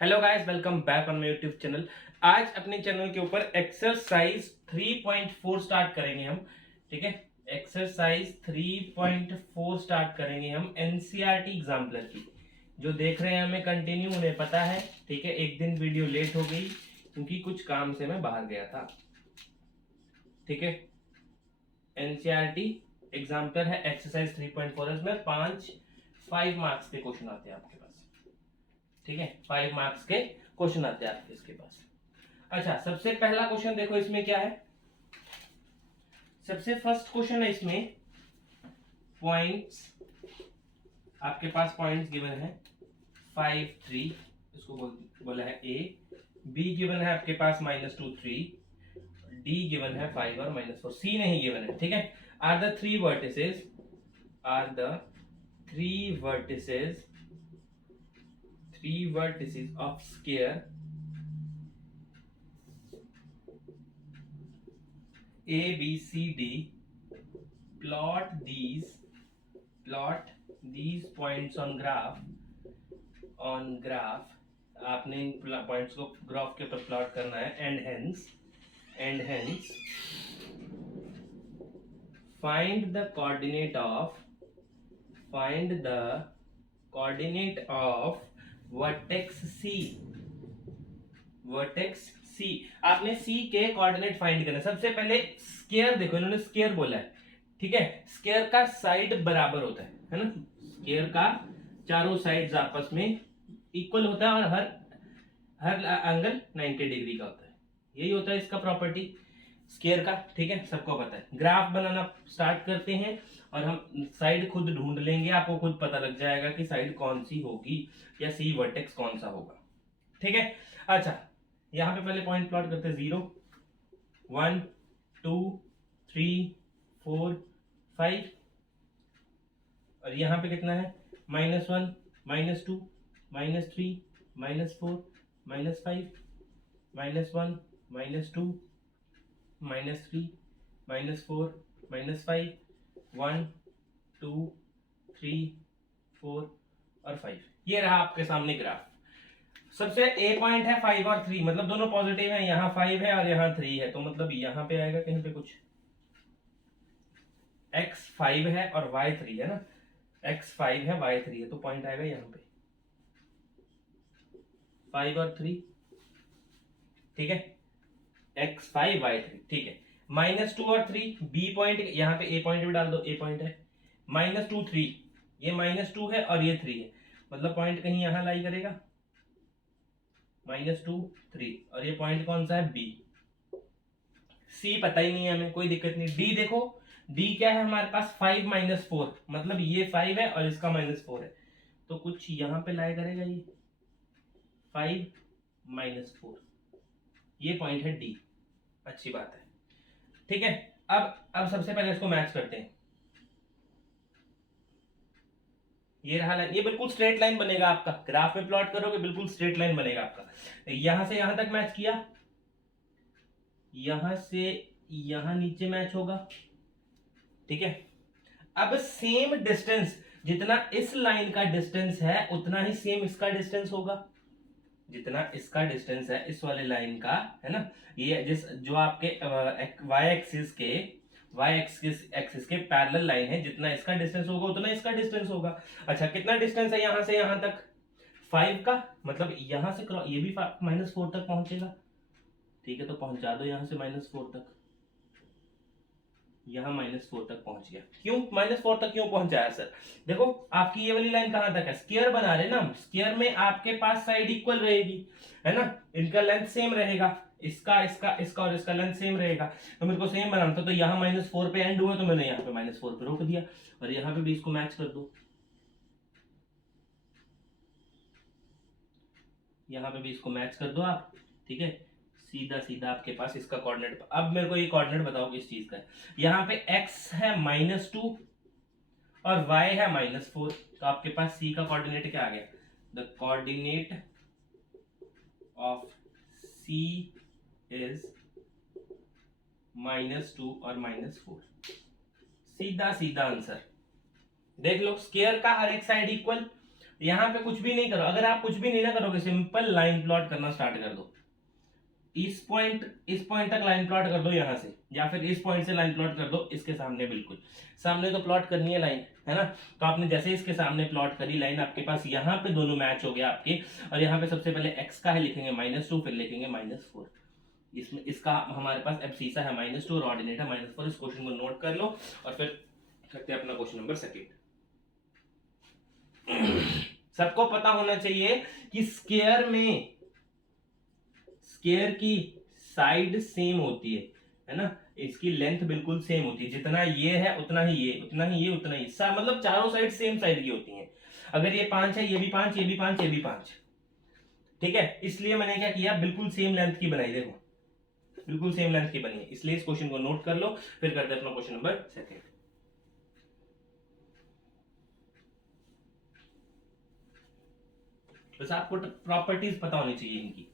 Hello guys, welcome back on my YouTube channel. आज अपने channel के ऊपर एक्सरसाइज 3.4 स्टार्ट करेंगे हम। ठीक है, एक्सरसाइज 3.4 स्टार्ट करेंगे हम एनसीईआरटी एग्जाम्पलर की। जो देख रहे हैं हमें कंटिन्यू, उन्हें पता है। ठीक है, एक दिन वीडियो लेट हो गई क्योंकि कुछ काम से मैं बाहर गया था। ठीक है, एनसीईआरटी एग्जाम्पलर है एक्सरसाइज 3.4। इसमें 5 मार्क्स के क्वेश्चन आते हैं आपके पास। ठीक है, 5 मार्क्स के क्वेश्चन आते हैं आपके इसके पास। अच्छा, सबसे पहला क्वेश्चन देखो इसमें क्या है। सबसे फर्स्ट क्वेश्चन है इसमें पॉइंट्स। आपके पास पॉइंट्स गिवन है 5 3, इसको बोला है ए। बी गिवन है आपके पास -2 3, डी गिवन है 5 और -4, सी नहीं गिवन है। ठीक है, are the three vertices, are the three vertices of square A B C D. Plot these points on graph. आपने इन पॉइंट्स को ग्राफ के ऊपर प्लॉट करना है। And hence find the coordinate of vertex C। आपने C के coordinate find करना। सबसे पहले स्क्वायर देखो, इन्होंने स्क्वायर बोला है। ठीक है, स्क्वायर का साइड बराबर होता है ना। स्क्वायर का चारों साइड्स आपस में इक्वल होता है और हर एंगल 90 डिग्री का होता है। यही होता है इसका प्रॉपर्टी स्क्वायर का। ठीक है, सबको पता है। ग्राफ बनाना स्टार्ट करते हैं और हम साइड खुद ढूंढ लेंगे। आपको खुद पता लग जाएगा कि साइड कौन सी होगी या सी वर्टेक्स कौन सा होगा। ठीक है, अच्छा यहां पे पहले पॉइंट प्लॉट करते हैं। 0 1 2 3 4 5, और यहां पे कितना है -1 -2 -3 -4 -5 -1 -2 -3 -4 -5 1 2 3 4 और 5। ये रहा आपके सामने ग्राफ। सबसे ए पॉइंट है 5 और 3, मतलब दोनों पॉजिटिव है। यहाँ 5 है और यहाँ 3 है, तो मतलब यहाँ पे आएगा कहीं पे कुछ x 5 है और y 3 है ना। x 5 है y 3 है, तो पॉइंट आएगा यहाँ पे 5 और 3। ठीक है, x 5 y 3। ठीक है, -2 और 3 b पॉइंट, यहाँ पे a पॉइंट भी डाल दो। a पॉइंट है -2 3, ये -2 है और ये 3 है, मतलब पॉइंट कहीं यहाँ लाई करेगा -2 3। और ये पॉइंट कौन सा है, बी। सी पता ही नहीं है हमें, कोई दिक्कत नहीं। डी देखो, डी क्या है हमारे पास 5 -4, मतलब ये 5 है और इसका -4 है, तो कुछ यहां पे लाया करेगा ये 5 -4। ये पॉइंट है डी। अच्छी बात है। ठीक है, अब सबसे पहले इसको मैच करते हैं। ये रहा लाइन, ये बिल्कुल स्ट्रेट लाइन बनेगा आपका। ग्राफ में प्लॉट करोगे बिल्कुल स्ट्रेट लाइन बनेगा आपका। यहां से यहां तक मैच किया, यहां से यहां नीचे मैच होगा। ठीक है, अब सेम डिस्टेंस, जितना इस लाइन का डिस्टेंस है उतना ही सेम इसका डिस्टेंस होगा। जितना इसका डिस्टेंस है इस वाले लाइन का, है ना, ये जो आपके एक्सिस के पैरेलल लाइन है, जितना इसका डिस्टेंस होगा उतना इसका डिस्टेंस होगा। अच्छा, कितना डिस्टेंस है यहां से यहां तक, 5 का, मतलब यहां से ये भी -4 तक पहुंचेगा। ठीक है, तो पहुंचा दो यहां से -4 तक। यहां -4 तक पहुंच गया। क्यों -4 तक क्यों पहुंचाया सर? देखो, आपकी ये वाली लाइन कहां तक है, स्क्वायर बना रहे ना हम। स्क्वायर में आपके पास साइड इक्वल रहेगी, है ना, इनका लेंथ सेम रहेगा। इसका इसका इसका और इसका लेंथ सेम रहेगा, तो मेरे को सेम बनाना था। तो यहाँ -4 पे एंड हुआ, तो मैंने यहाँ पे -4 पे रोक दिया, और यहाँ पे भी इसको मैच कर दो। यहाँ पे भी इसको मैच कर दो आप। ठीक है, सीधा सीधा आपके पास इसका कोऑर्डिनेट। अब मेरे को ये कोऑर्डिनेट बताओ किस चीज का है। यहाँ पे x है -2 और y है -4, तो आपके पास c का कोऑर्डिनेट क्या आ गया, the coordinate of c is -2 और -4। सीधा सीधा आंसर। देख लो, स्क्वायर का हर एक साइड इक्वल, यहाँ पे कुछ भी नहीं करो, अगर आप कुछ भी नहीं ना करोगे, सिंपल लाइन प्लॉट करना स्टार्ट कर दो। इस पॉइंट तक लाइन प्लॉट कर दो यहाँ से, या फिर इस पॉइंट से लाइन प्लॉट कर दो इसके सामने, बिल्कुल सामने तो प्लॉट करनी है लाइन, है ना। तो आपने जैसे इसके सामने प्लॉट करी लाइन, आपके पास यहाँ पे दोनों मैच हो गया आपके, और यहाँ पे सबसे पहले x का है लिखेंगे -2, फिर लिखेंगे -4। इसमें इसका हमारे पास एब्सिसा है -2 और ऑर्डिनेट है -4। इस क्वेश्चन को नोट कर लो और फिर करते हैं अपना क्वेश्चन नंबर 2। सबको पता होना चाहिए कि स्क्वायर की साइड सेम होती है ना, इसकी लेंथ बिल्कुल सेम होती है, जितना ये है उतना ही ये, उतना ही ये, उतना ही मतलब चारों साइड सेम साइड की होती हैं। अगर ये 5 है, ये भी 5, ये भी 5, ये भी 5, ठीक है। इसलिए मैंने क्या किया, बिल्कुल सेम लेंथ की बनाई, देखो बिल्कुल सेम लेंथ की बनी है, इसलिए इस क्वेश्चन को नोट कर लो, फिर करते हैं अपना क्वेश्चन नंबर 2। बस आपको प्रॉपर्टीज पता होनी चाहिए इनकी।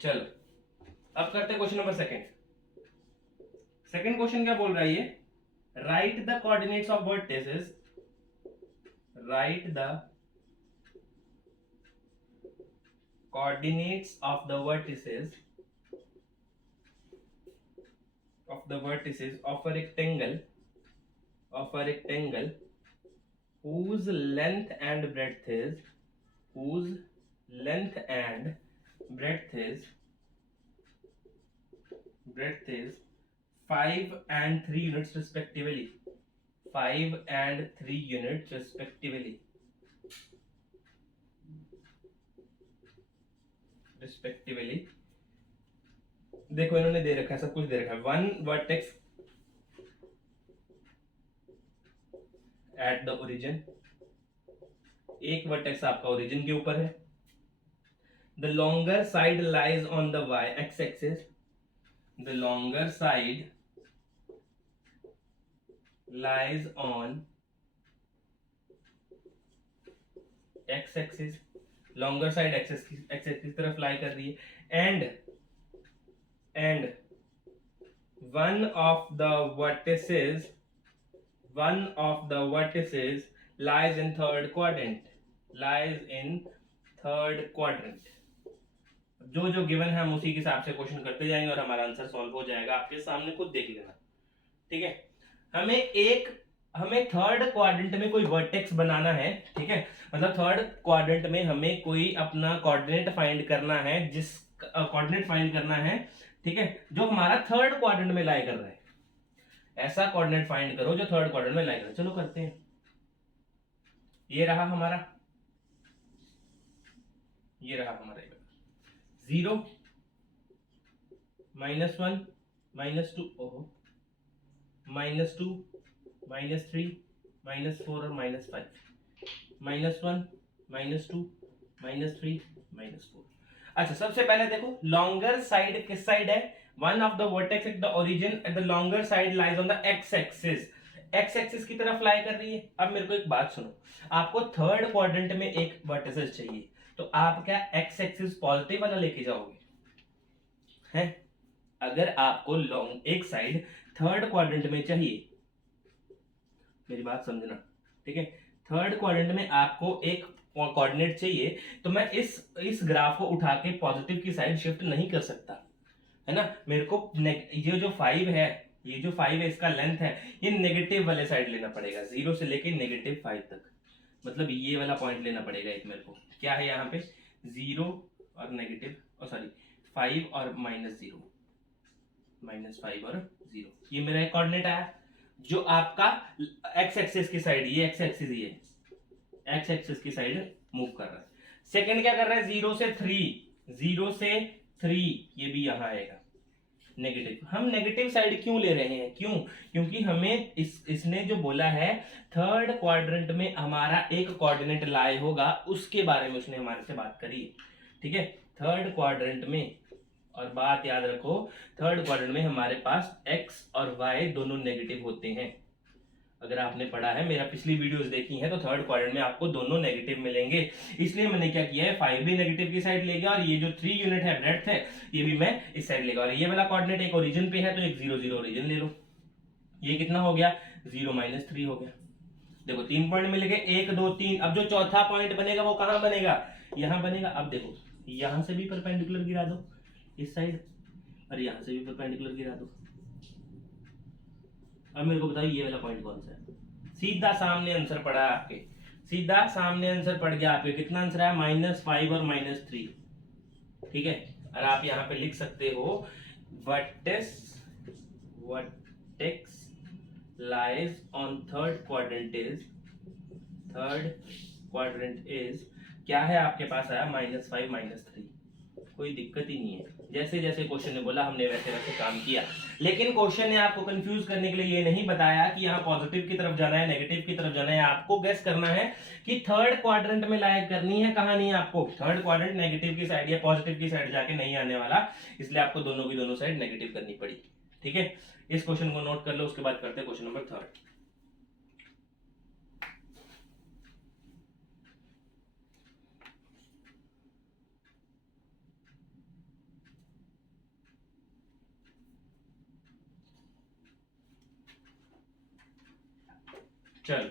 चलो अब करते हैं क्वेश्चन नंबर 2। सेकंड क्वेश्चन क्या बोल रहा है ये, right the coordinates of vertices, right the coordinates of the vertices of a rectangle whose length and breadth is 5 and 3 units respectively, 5 and 3 units respectively, देखो इन्होंने दे रखा है, सब कुछ दे रखा है। 1 वर्टेक्स एट द ओरिजिन, एक वर्टेक्स आपका ओरिजिन के ऊपर है। The longer side lies on the y x axis, the longer side lies on x axis, longer side x axis की तरफ लाई कर रही है, and one of the vertices lies in third quadrant, जो गिवन है हम उसी के हिसाब से क्वेश्चन करते जाएंगे और हमारा आंसर सॉल्व हो जाएगा, आपके सामने खुद देख लेना, ठीक है। हमें थर्ड क्वाड्रेंट में कोई वर्टेक्स बनाना है, ठीक है, मतलब थर्ड क्वाड्रेंट में हमें कोई अपना कोऑर्डिनेट फाइंड करना है, ठीक है, जो हमारा थर्ड क्वाड्रेंट में लाई कर रहा है। ऐसा कोऑर्डिनेट फाइंड करो जो थर्ड क्वाड्रेंट में लाई कर रहा है। चलो करते हैं, ये रहा हमारा 0 -1 -2 -2 -3 -4 और -5, -1 -2 -3 -4। अच्छा, सबसे पहले देखो लॉन्गर साइड किस साइड है, one of the vertex at the origin at the longer side lies on the x axis की तरफ लाई कर रही है। अब मेरे को एक बात सुनो, आपको थर्ड क्वाड्रेंट में एक वर्टिसेस चाहिए, तो आप क्या x एक्सिस पॉजिटिव वाला लेके जाओगे हैं? अगर आपको एक साइड थर्ड क्वाड्रेंट में चाहिए, मेरी बात समझना, ठीक है, थर्ड क्वाड्रेंट में आपको एक कोऑर्डिनेट चाहिए, तो मैं इस ग्राफ को उठा के पॉजिटिव की साइड शिफ्ट नहीं कर सकता, है ना। मेरे को ये जो 5 है इसका लेंथ है, ये नेगेटिव वाले साइड लेना पड़ेगा, 0 से लेके -5 तक, मतलब ये वाला पॉइंट लेना पड़ेगा एक मेरे को। क्या है यहाँ पे 0 और -5 और -0, -5 और 0, ये मेरा एक कोऑर्डिनेट आया जो आपका x एक्सिस की साइड, ये x एक्सिस ही है, x एक्सिस की साइड मूव कर रहा है। सेकंड क्या कर रहा है, 0 से 3, ये भी यहां आएगा नेगेटिव। हम नेगेटिव साइड क्यों ले रहे हैं, क्योंकि हमें इसने जो बोला है थर्ड क्वाड्रेंट में हमारा एक कोऑर्डिनेट लाई होगा, उसके बारे में उसने हमारे से बात करी, ठीक है, थर्ड क्वाड्रेंट में। और बात याद रखो, थर्ड क्वाड्रेंट में हमारे पास x और y दोनों नेगेटिव होते हैं। अगर आपने पढ़ा है, मेरा पिछली वीडियोस देखी है, तो थर्ड क्वाड्रेंट में आपको दोनों नेगेटिव मिलेंगे, इसलिए मैंने क्या किया है, 5 भी नेगेटिव की साइड ले गया, और ये जो 3 यूनिट है ब्रेड्थ है, ये भी मैं इस साइड ले गया, और ये वाला कोऑर्डिनेट एक ओरिजिन पे है, तो एक 0 0 ओरिजिन ले लो। ये कितना हो गया, 0 -3 हो गया। देखो 3 पॉइंट मिल गए, 1 2 3। अब जो चौथा पॉइंट बनेगा वो कहां बनेगा, यहां बनेगा। अब देखो यहां से भी परपेंडिकुलर गिरा दो इस साइड, और यहां से भी परपेंडिकुलर गिरा दो। अब मेरे को बताओ ये वाला पॉइंट कौन सा है। सीधा सामने आंसर पड़ा है आपके, सीधा सामने आंसर पड़ गया आपके। कितना आंसर है, -5 और -3। ठीक है, और आप यहाँ पे लिख सकते हो vertex lies on third quadrant is क्या है आपके पास आया, -5 -3। कोई दिक्कत ही नहीं है, जैसे जैसे क्वेश्चन ने बोला हमने वैसे वैसे काम किया। लेकिन क्वेश्चन ने आपको कंफ्यूज करने के लिए ये नहीं बताया कि यहाँ पॉजिटिव की तरफ जाना है नेगेटिव की तरफ जाना है। आपको गेस करना है कि थर्ड क्वाड्रेंट में लाइक करनी है कहाँ नहीं। आपको थर्ड क्वाड्रेंट नेगेटिव की साइड या पॉजिटिव की साइड जाके नहीं आने वाला, इसलिए आपको दोनों की दोनों साइड नेगेटिव करनी पड़ी। ठीक है, इस क्वेश्चन को नोट कर लो, उसके बाद करते हैं क्वेश्चन नंबर 3। चलो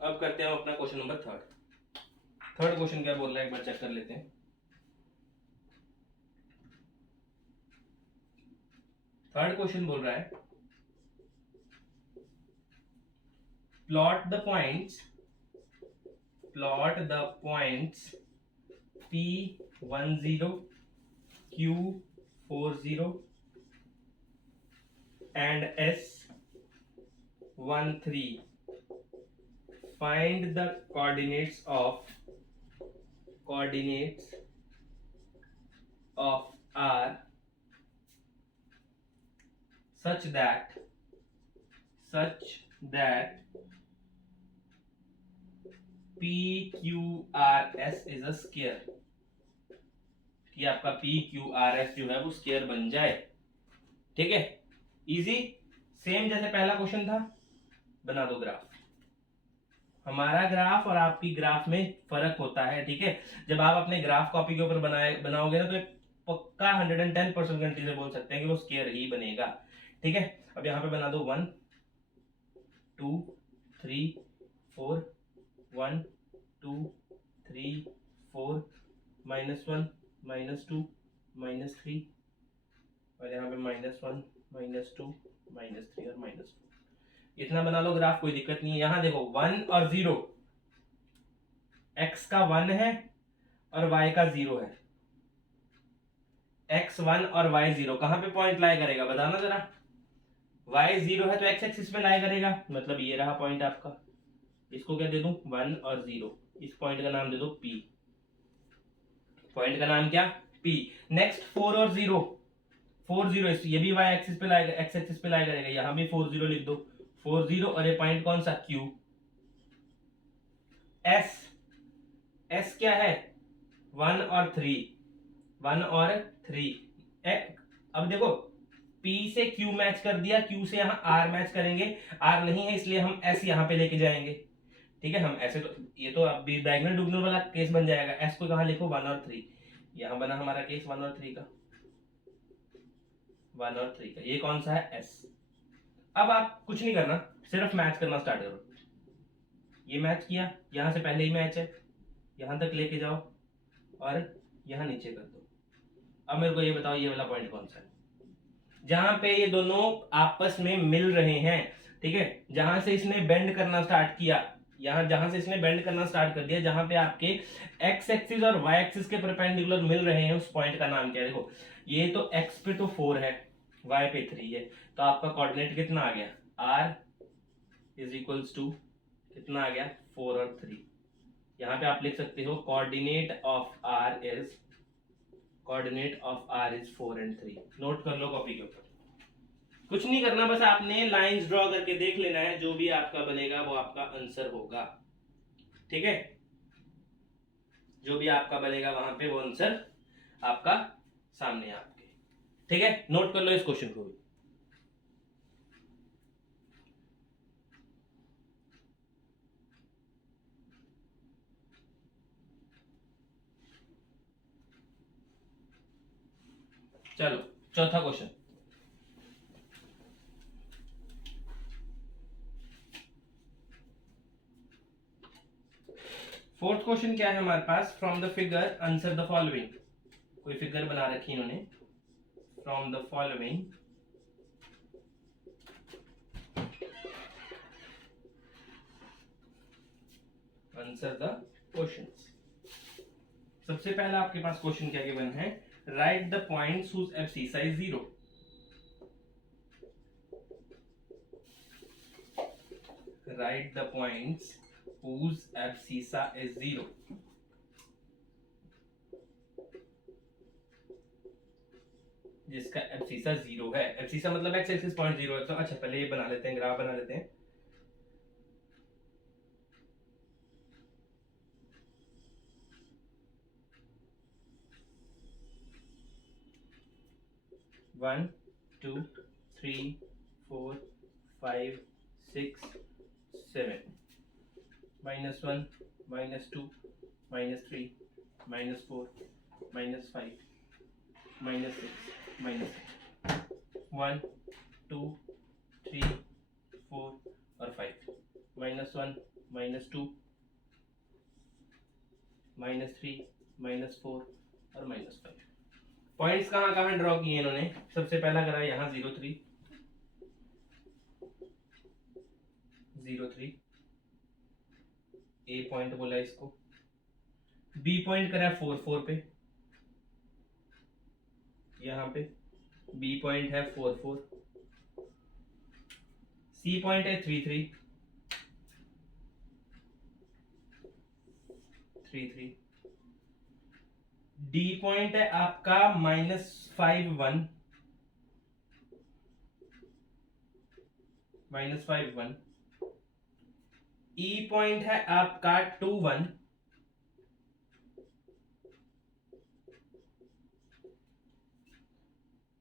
अब करते हैं अपना क्वेश्चन नंबर 3। थर्ड क्वेश्चन क्या बोल रहा है एक बार चेक कर लेते हैं। थर्ड क्वेश्चन बोल रहा है plot the points P10 Q40 and S13. Find the coordinates of R such that PQRS is a square, कि आपका PQRS जो है वो स्क्वायर बन जाए। ठीक है, इजी, सेम जैसे पहला क्वेश्चन था। बना दो ग्राफ। हमारा ग्राफ और आपकी ग्राफ में फर्क होता है। ठीक है, जब आप अपने ग्राफ कॉपी के ऊपर बनाओगे ना, तो पक्का 110% गारंटी से बोल सकते हैं कि वो स्क्वायर ही बनेगा। ठीक है, अब यहाँ पे बना दो 1 2 3 4 1 2 3 4 -1 -2 -3, और यहाँ पे -1 -2 -3 और -2। इतना बना लो ग्राफ, कोई दिक्कत नहीं है। यहाँ देखो 1 और 0, x का 1 है और y का 0 है। x 1 और y 0 कहां पे पॉइंट लाई करेगा बताना जरा। y 0 है तो x एक्सिस पे लाई करेगा, मतलब ये रहा पॉइंट आपका। इसको क्या दे दूं, 1 और 0। इस पॉइंट का नाम दे दो P। पॉइंट का नाम क्या, P। नेक्स्ट 4 और 0, 4 0 ये भी y एक्सिस पे लाई, x एक्सिस पे लाई करेगा। यहां भी 4 0 लिख दो, 4 0, और ये पॉइंट कौन सा, Q। S क्या है, 1 और 3, 1 और 3। अब देखो P से Q मैच कर दिया, Q से यहाँ R मैच करेंगे, R नहीं है इसलिए हम S यहाँ पे लेके जाएंगे। ठीक है, हम ऐसे तो ये तो अब भी डायगोनल डुगनल वाला केस बन जाएगा। S को कहाँ लिखो, 1 और 3। यहाँ बना हमारा केस 1 और 3 का, 1 और 3 का। ये कौन सा है, S। अब आप कुछ नहीं करना, सिर्फ मैच करना स्टार्ट करो। ये मैच किया, यहाँ से पहले ही मैच है, यहाँ तक लेके जाओ और यहाँ नीचे कर दो। अब मेरे को ये बताओ ये वाला पॉइंट कौन सा है, जहां पे ये दोनों आपस में मिल रहे हैं। ठीक है, जहां से इसने बेंड करना स्टार्ट किया, यहां जहां से इसने बेंड करना स्टार्ट कर दिया, जहां पे आपके x एक्सिस और y एक्सिस के परपेंडिकुलर मिल रहे हैं, उस पॉइंट का नाम क्या है। देखो ये तो x पे तो 4 है, y पे 3 है, तो आपका कोऑर्डिनेट कितना आ गया, r इज इक्वल्स टू कितना आ गया, 4 और 3। यहाँ पे आप लिख सकते हो coordinate of r is 4 and 3। Note कर लो कॉपी के ऊपर, कुछ नहीं करना, बस आपने लाइंस ड्रॉ करके देख लेना है, जो भी आपका बनेगा वो आपका आंसर होगा। ठीक है, जो भी आपका बनेगा वहां पे वो आंसर आपका सामने आपके। ठीक है, नोट कर लो इस क्वेश्चन को भी। चलो चौथा क्वेश्चन। फोर्थ क्वेश्चन क्या है हमारे पास, from the figure answer the following. कोई फिगर बना रखी इन्होंने, from the following answer the question. सबसे पहला आपके पास क्वेश्चन क्या गिवन है, write the points whose abscissa is 0। Write the points whose abscissa is 0। जिसका एब्सिसा 0 है, एब्सिसा मतलब एक्स एक्सिस पॉइंट 0 है। तो अच्छा पहले ये बना लेते हैं, ग्राफ बना लेते हैं। वन 2 3 4 5 6 7 -1 -2 -3 -4 -5 -6 -1 2 3 4 और 5 -1 -2 -3 -4 और -5। पॉइंट्स कहाँ कहाँ ड्रॉ किए इन्होंने। सबसे पहला करा यहाँ 0 3 0 3, ए पॉइंट बोला इसको। बी पॉइंट करा 4 4 पे, यहाँ पे बी पॉइंट है 4 4। सी पॉइंट है 3 3 3 3। डी पॉइंट है आपका -5 1 -5 1। ई पॉइंट है आपका 2 1।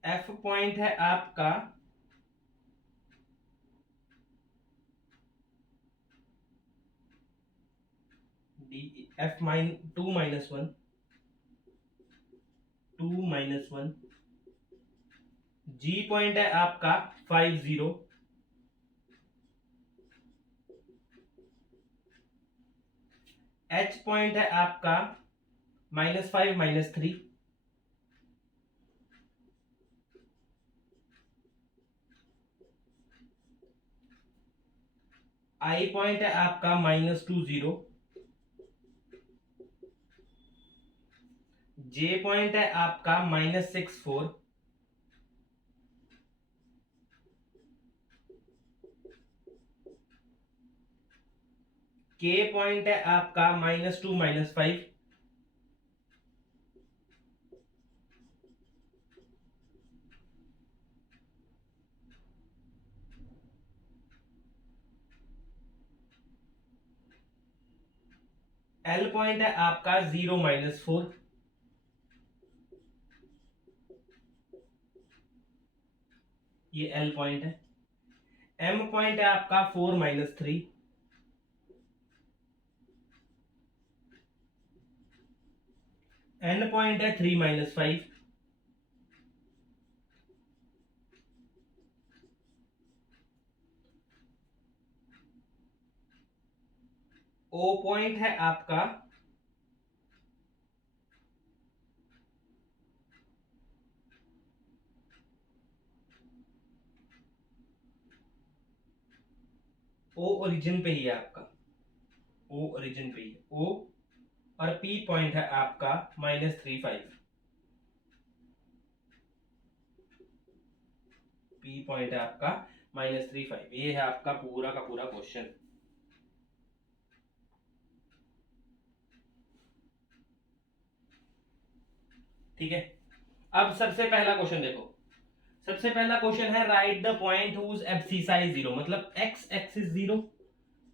एफ पॉइंट है आपका F -2 -1 2 -1। G पॉइंट है आपका 5 0। H पॉइंट है आपका -5 -3। I पॉइंट है आपका -2 0। J पॉइंट है आपका -6 4। K पॉइंट है आपका -2 -5। L पॉइंट है आपका 0 -4। ये L पॉइंट है। M पॉइंट है आपका 4 -3। N पॉइंट है 3 -5। O पॉइंट है आपका O ओरिजिन पे ही है आपका, O ओरिजिन पे ही है O। और P पॉइंट है आपका -3 5। P पॉइंट है आपका -3 5। ये है आपका पूरा का पूरा क्वेश्चन। ठीक है, अब सबसे पहला क्वेश्चन देखो। सबसे पहला क्वेश्चन है write the point whose abscissa is 0। मतलब एक्स एक्सिस 0।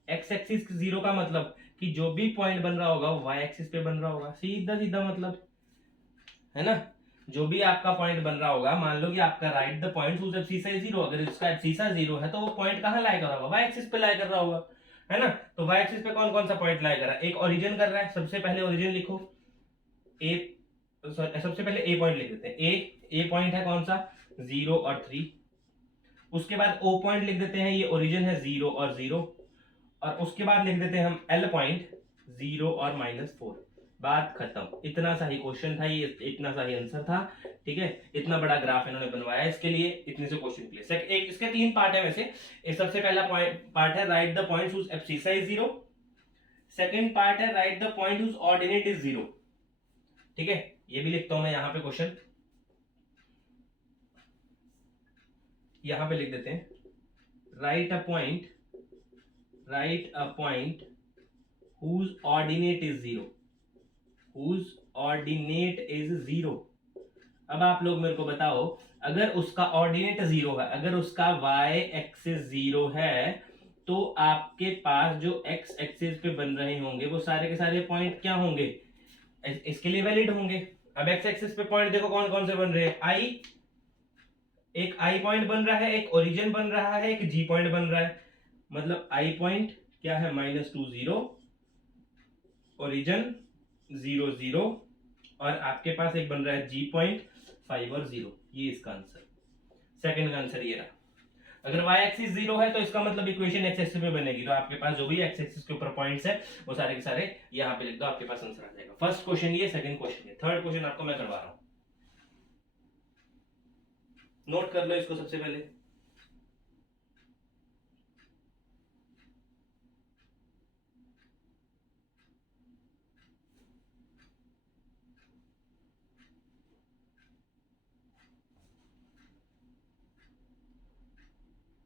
एक्स एक्सिस 0 का मतलब कि जो भी पॉइंट बन रहा होगा वो वाई एक्सिस पे बन रहा होगा। सीधा सीधा मतलब है ना। जो भी आपका पॉइंट बन रहा होगा, मान लो कि आपका write the point whose abscissa is 0, अगर इसका एब्सिसा 0 है तो वो पॉइंट कहाँ लाई कर रहा होगा, वाई एक्सिस पे लाई कर रहा होगा, है ना। तो वाई एक्सिस पे कौन कौन सा पॉइंट लाई कर रहा है, एक ओरिजिन कर रहा है। सबसे पहले ओरिजिन लिखो, ए सबसे पहले ए पॉइंट लिख देते हैं। ए पॉइंट है कौन सा, 0 और 3। उसके बाद ओ पॉइंट लिख देते हैं, ये ओरिजिन है 0 और 0। और उसके बाद लिख देते हैं हम एल पॉइंट, 0 और -4। बात खत्म। इतना सा ही क्वेश्चन था ये, इतना सा ही आंसर था। ठीक है, इतना बड़ा ग्राफ इन्होंने बनवाया इसके लिए, इतने से क्वेश्चन के लिए। एक इसके 3 पार्ट है वैसे। एक सबसे पहला पार्ट है write the points whose abscissa is 0। Second part है write the point whose ordinate is 0। ठीक है, ये भी लिखता हूं मैं यहां पे क्वेश्चन, यहां पे लिख देते हैं right a point whose ordinate is 0, whose ordinate is 0। अब आप लोग मेरे को बताओ, अगर उसका ऑर्डिनेट 0 है, अगर उसका y एक्सिस 0 है, तो आपके पास जो x एक्सिस पे बन रहे होंगे वो सारे के सारे पॉइंट क्या होंगे, इसके लिए वैलिड होंगे। अब x एक्सिस पे पॉइंट देखो कौन कौन से बन रहे हैं, एक आई पॉइंट बन रहा है, एक ओरिजिन बन रहा है, एक जी पॉइंट बन रहा है। मतलब आई पॉइंट क्या है, -2 0, ओरिजिन 0 0, और आपके पास एक बन रहा है जी पॉइंट 5 और 0। ये इसका आंसर, सेकंड का आंसर ये रहा। अगर y एक्सिस 0 है तो इसका मतलब इक्वेशन x एक्सिस पे बनेगी, तो आपके पास जो भी x एक्सिस के ऊपर पॉइंट्स है वो सारे के सारे यहाँ पे लिख दो, आपके पास आंसर आ जाएगा। फर्स्ट क्वेश्चन ये, सेकंड क्वेश्चन ये, थर्ड क्वेश्चन आपको मैं करवा रहा हूँ। नोट कर लो इसको सबसे पहले।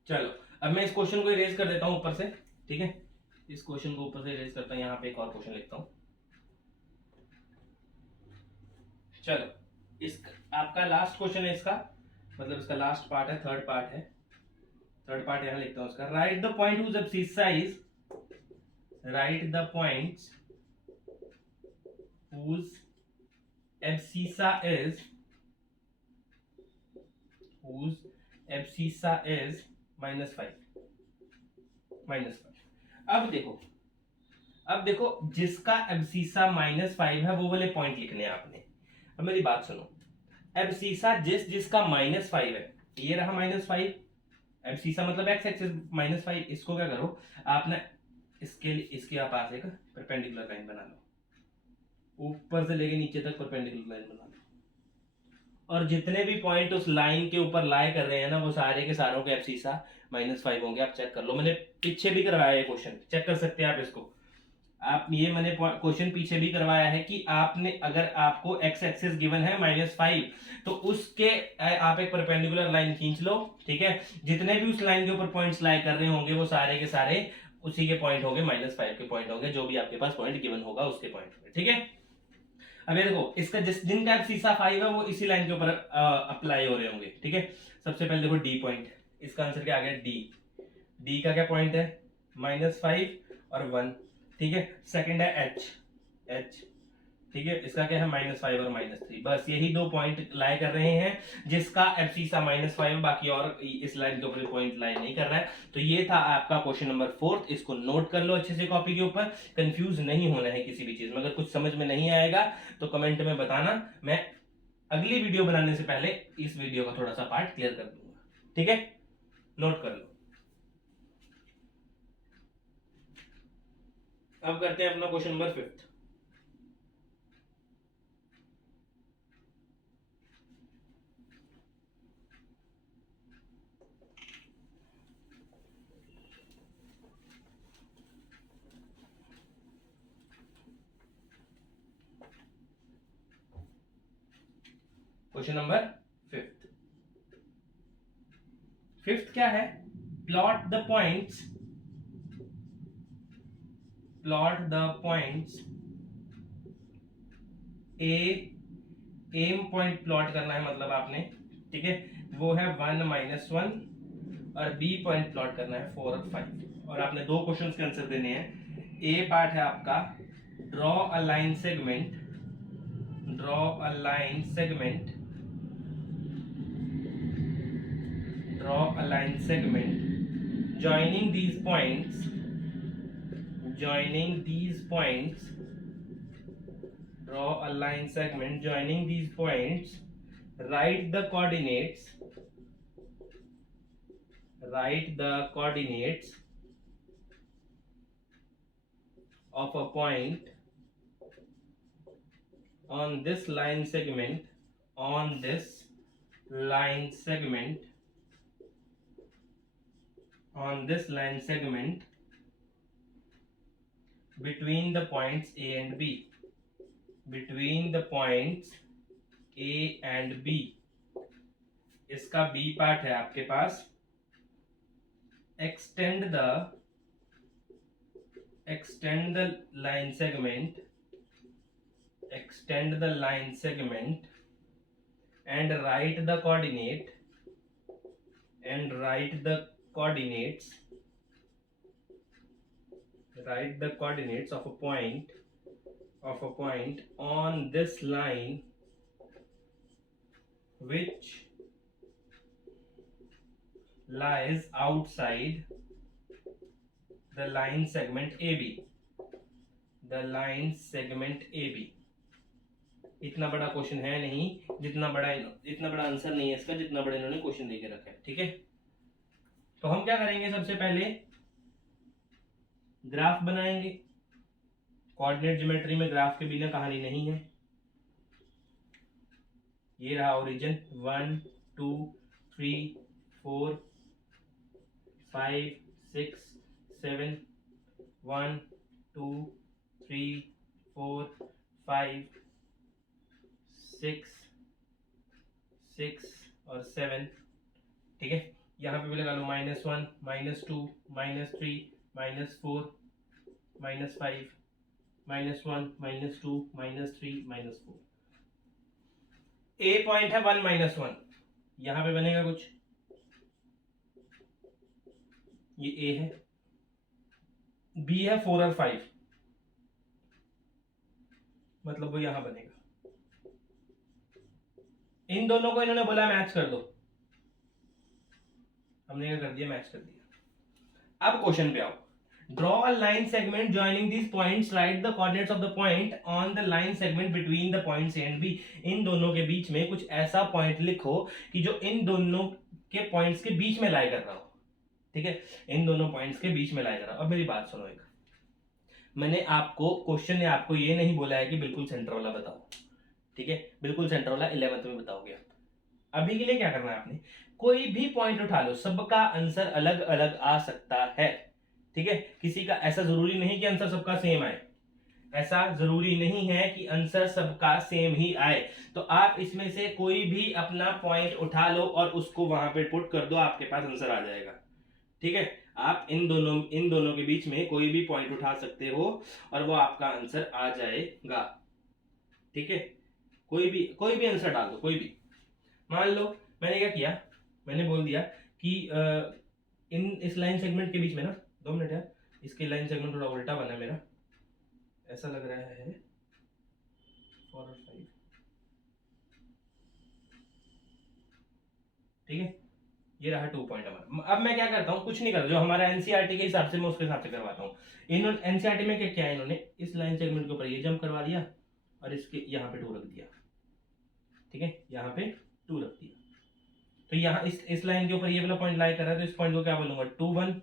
चलो, अब मैं इस क्वेश्चन को इरेज कर देता हूं ऊपर से। ठीक है, इस क्वेश्चन को ऊपर से इरेज करता हूं, यहाँ पे एक और क्वेश्चन लिखता हूं। चलो, इस आपका लास्ट क्वेश्चन है इसका, मतलब इसका लास्ट पार्ट है, थर्ड पार्ट है। थर्ड पार्ट यहां लिखता हूं इसका, write the point whose abscissa is, write the points whose abscissa is, whose abscissa is -5। अब देखो जिसका एब्सिसा -5 है वो वाले पॉइंट लिखने हैं आपने। अब मेरी बात सुनो, एब्सिसा जिसका -5 है, ये रहा -5, एब्सिसा मतलब x एक्सिस -5। इसको क्या करो, आपने इसके पास एक परपेंडिकुलर लाइन बना लो, ऊपर से लेके नीचे तक परपेंडिकुलर लाइन बना लो, और जितने भी पॉइंट उस लाइन के ऊपर लाई कर रहे हैं ना, वो सारे के सारों के एब्सिसा -5 होंगे। आप चेक कर लो, मैंने पीछे भी करवाया है क्वेश्चन, चेक कर सकते हैं आप इसको। आप ये मैंने क्वेश्चन पीछे भी करवाया है कि आपने, अगर आपको x एक्सिस गिवन है -5, तो उसके आप एक परपेंडिकुलर लाइन खींच लो। ठीक है, जितने भी उस लाइन के ऊपर पॉइंट्स लाई कर रहे होंगे वो सारे के सारे उसी के पॉइंट होंगे, -5 के पॉइंट होंगे, जो भी आपके पास पॉइंट गिवन होगा उसके पॉइंट होंगे। ठीक है, अब ये देखो, इसका जिनका एब्सिसा 5 है वो इसी लाइन के ऊपर अप्लाई हो रहे होंगे। ठीक है, सबसे पहले देखो डी पॉइंट, इसका आंसर क्या आ गया, डी का क्या पॉइंट है, -5 और 1। ठीक है, सेकंड है एच। ठीक है, इसका क्या है, -5 और -3। बस यही दो पॉइंट लाई कर रहे हैं, जिसका एब्सिसा -5, बाकी और इस लाइन के ऊपर पॉइंट लाई नहीं कर रहा है। तो ये था आपका क्वेश्चन नंबर 4। इसको नोट कर लो अच्छे से कॉपी के ऊपर, कंफ्यूज नहीं होना है किसी भी चीज में। अगर कुछ समझ में नहीं आएगा तो कमेंट में बताना, मैं अगली वीडियो बनाने से पहले इस वीडियो का थोड़ा सा पार्ट क्लियर कर दूंगा। ठीक है, नोट कर लो। अब करते हैं अपना क्वेश्चन नंबर 5। क्वेश्चन नंबर 5 क्या है, plot the points A, M point plot करना है मतलब आपने। ठीक है, वो है 1 -1, और बी पॉइंट प्लॉट करना है 4 और 5। और आपने दो क्वेश्चन के आंसर देने हैं। ए पार्ट है आपका, draw a line segment, joining these points, draw a line segment joining these points, write the coordinates of a point on this line segment between the points A and B. इसका B part है आपके पास, extend the line segment and write the coordinates of a point on this line which lies outside the line segment AB. इतना बड़ा question है नहीं, इतना बड़ा answer नहीं है इसका जितना बड़ा इन्होंने क्वेश्चन देके रखा है। ठीक है, तो हम क्या करेंगे, सबसे पहले ग्राफ बनाएंगे। कोऑर्डिनेट ज्योमेट्री में ग्राफ के बिना कहानी नहीं है। ये रहा ओरिजिन 1 2 3 4 5 6 7 1 2 3 4 5 6 और 7। ठीक है, यहाँ पे भी लगा लो -1 -2 -3 -4 -5 -1 -2 -3 -4। ए पॉइंट है 1 -1, यहाँ पे बनेगा कुछ, ये ए है, बी है 4 और 5, मतलब वो यहां बनेगा। इन दोनों को इन्होंने बोला मैच कर दो, हमने क्या कर दिया, मैच कर दिया। अब क्वेश्चन पे आओ। Draw a line segment joining these points, write the coordinates of the point on the line segment between the points A and B. इन दोनों के बीच में कुछ ऐसा पॉइंट लिखो कि जो इन दोनों के पॉइंट्स के बीच में लाई कर रहा हो। ठीक है, इन दोनों पॉइंट्स के बीच में लाई कर रहा हो। अब मेरी बात सुनो, एक मैंने आपको क्वेश्चन ने आपको ये नहीं बोला है कि बिल्कुल सेंटर वाला बताओ। ठीक है, बिल्कुल सेंटर वाला 11th में बताओगे आप। अभी के लिए क्या करना है आपने, कोई भी पॉइंट उठा लो, सबका आंसर अलग अलग आ सकता है। ठीक है, किसी का ऐसा जरूरी नहीं कि आंसर सबका सेम आए, ऐसा जरूरी नहीं है कि आंसर सबका सेम ही आए। तो आप इसमें से कोई भी अपना पॉइंट उठा लो और उसको वहां पे पुट कर दो, आपके पास आंसर आ जाएगा। ठीक है, आप इन दोनों के बीच में कोई भी पॉइंट उठा सकते हो और वो आपका आंसर आ जाएगा। ठीक है, कोई भी आंसर डाल दो, कोई भी। मान लो मैंने क्या किया, मैंने बोल दिया कि इस लाइन सेगमेंट के बीच में ना, 2 मिनट यार, इसके लाइन सेगमेंट थोड़ा उल्टा बना मेरा, ऐसा लग रहा है 4 और 5। ठीक है, ये रहा 2 पॉइंट हमारा। अब मैं क्या करता हूँ, कुछ नहीं करता, जो हमारा एनसीईआरटी के हिसाब से मैं उसके हिसाब से करवाता हूँ। इन्होंने एनसीईआरटी में क्या किया, इन्होंने इस लाइन सेगमेंट के ऊपर ये जंप करवा दिया और इसके यहाँ पे 2 रख दिया। ठीक है, यहाँ पे 2 रख दिया, तो यहाँ इस लाइन के ऊपर ये वाला पॉइंट लाई कर रहा है, तो इस पॉइंट को क्या बोलूंगा, 2 1।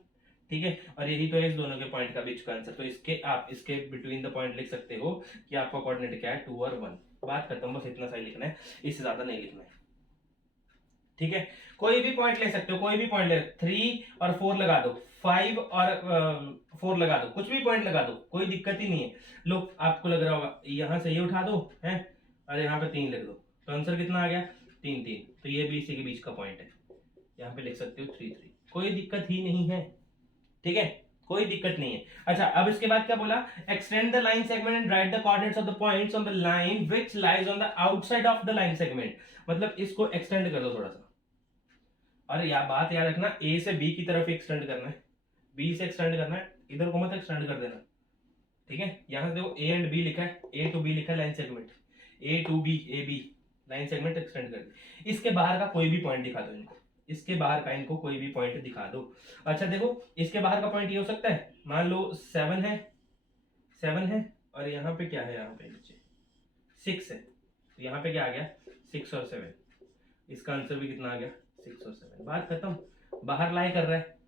ठीक है, और यही तो है इस दोनों के पॉइंट का बीच का आंसर। तो आप इसके बिटवीन द पॉइंट लिख सकते हो कि आपका कोऑर्डिनेट क्या है, 2 और 1। बात करता हूँ, बस इतना सही लिखना है, इससे ज्यादा नहीं लिखना है। ठीक है, कोई भी पॉइंट ले सकते हो, कोई भी पॉइंट ले, 3 और 4 लगा दो, 5 और 4 लगा दो, कुछ भी पॉइंट लगा दो, कोई दिक्कत ही नहीं है। लो, आपको लग रहा होगा यहां से ये उठा दो है और यहाँ पे 3 लिख दो, तो आंसर कितना आ गया, 3 3। तो ये भी इसी के बीच का पॉइंट है, यहाँ पे लिख सकते हो 3 3, कोई दिक्कत ही नहीं है। ठीक है, कोई दिक्कत नहीं है। अच्छा, अब इसके बाद क्या बोला, extend the line segment and right the coordinates of the points on the line which lies on the outside of the line segment. मतलब इसको एक्सटेंड कर दो थोड़ा सा, और बात याद रखना, ए से बी की तरफ एक्सटेंड करना है, बी से एक्सटेंड करना है, इधर को मत एक्सटेंड कर देना। ठीक है, यहां से देखो ए एंड बी लिखा है, ए टू बी लिखा है line segment, A to B A B line segment extend कर दी। इसके बाहर का कोई भी पॉइंट दिखा दो इनको, इसके बाहर का इनको कोई भी पॉइंट दिखा दो। अच्छा देखो, इसके बाहर का पॉइंट ये हो सकता है, मान लो 7 है और यहाँ पे क्या है, यहाँ पे नीचे 6 है, तो यहाँ पे क्या आ गया 6 और 7, इसका आंसर भी कितना आ गया 6 और 7। बात खत्म, बाहर लाई कर रहा है,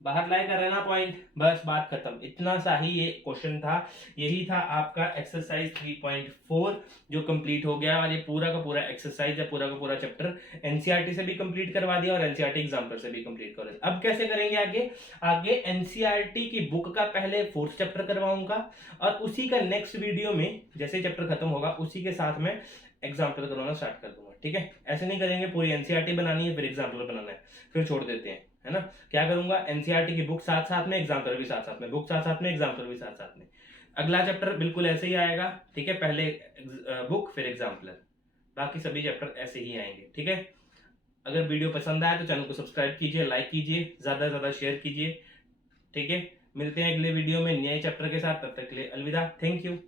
बाहर लाई कर रहा है ना पॉइंट, बस बात खत्म। इतना सा ही ये क्वेश्चन था, यही था आपका एक्सरसाइज 3.4 जो कंप्लीट हो गया। और ये पूरा का पूरा एक्सरसाइज या पूरा का पूरा चैप्टर एनसीईआरटी से भी कंप्लीट करवा दिया और एनसीईआरटी एग्जाम्पल से भी कंप्लीट कर दिया। अब कैसे करेंगे आगे, आगे एनसीईआरटी की बुक का पहले 4th चैप्टर करवाऊंगा और उसी का नेक्स्ट वीडियो में जैसे चैप्टर खत्म होगा उसी के साथ में एग्जाम्पल करवाना स्टार्ट कर दूंगा, ठीक है। ऐसे नहीं करेंगे पूरी एनसीईआरटी बनानी है फिर एग्जाम्पल बनाना है फिर छोड़ देते हैं, है ना। क्या करूंगा, एनसीईआरटी की बुक साथ साथ में, एग्जाम्पल भी साथ साथ में, बुक साथ साथ में, एग्जाम्पल भी साथ साथ में। अगला चैप्टर बिल्कुल ऐसे ही आएगा, ठीक है, पहले बुक फिर एग्जाम्पलर, बाकी सभी चैप्टर ऐसे ही आएंगे, ठीक है। अगर वीडियो पसंद आया तो चैनल को सब्सक्राइब कीजिए, लाइक कीजिए, ज्यादा से ज्यादा शेयर कीजिए, ठीक है। मिलते हैं अगले वीडियो में नए चैप्टर के साथ, तब तक के लिए अलविदा, थैंक यू।